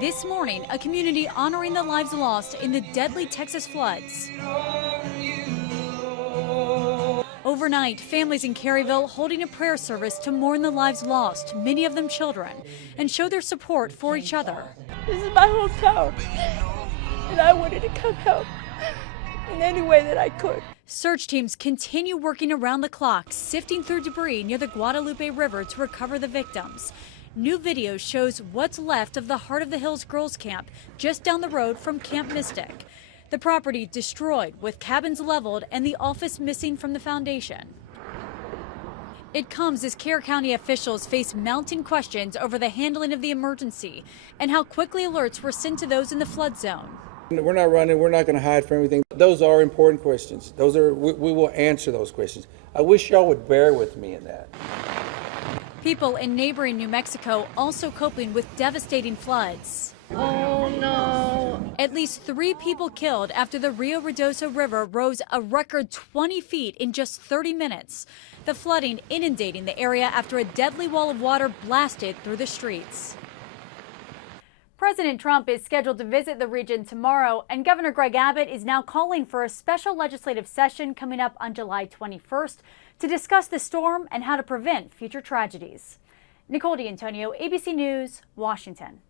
This morning, a community honoring the lives lost in the deadly Texas floods. Overnight, families in Caryville holding a prayer service to mourn the lives lost, many of them children, and show their support for each other. This is my hometown, and I wanted to come help in any way that I could. Search teams continue working around the clock, sifting through debris near the Guadalupe River to recover the victims. New video shows what's left of the Heart of the Hills Girls Camp just down the road from Camp Mystic. The property destroyed with cabins leveled and the office missing from the foundation. It comes as Kerr County officials face mounting questions over the handling of the emergency and how quickly alerts were sent to those in the flood zone. We're not running, we're not going to hide from everything. Those are important questions. We will answer those questions. I wish y'all would bear with me in that. People in neighboring New Mexico also coping with devastating floods. Oh no. At least 3 people killed after the Rio Ruidoso River rose a record 20 feet in just 30 minutes. The flooding inundating the area after a deadly wall of water blasted through the streets. President Trump is scheduled to visit the region tomorrow, and Governor Greg Abbott is now calling for a special legislative session coming up on July 21st to discuss the storm and how to prevent future tragedies. Nicole D'Antonio, ABC News, Washington.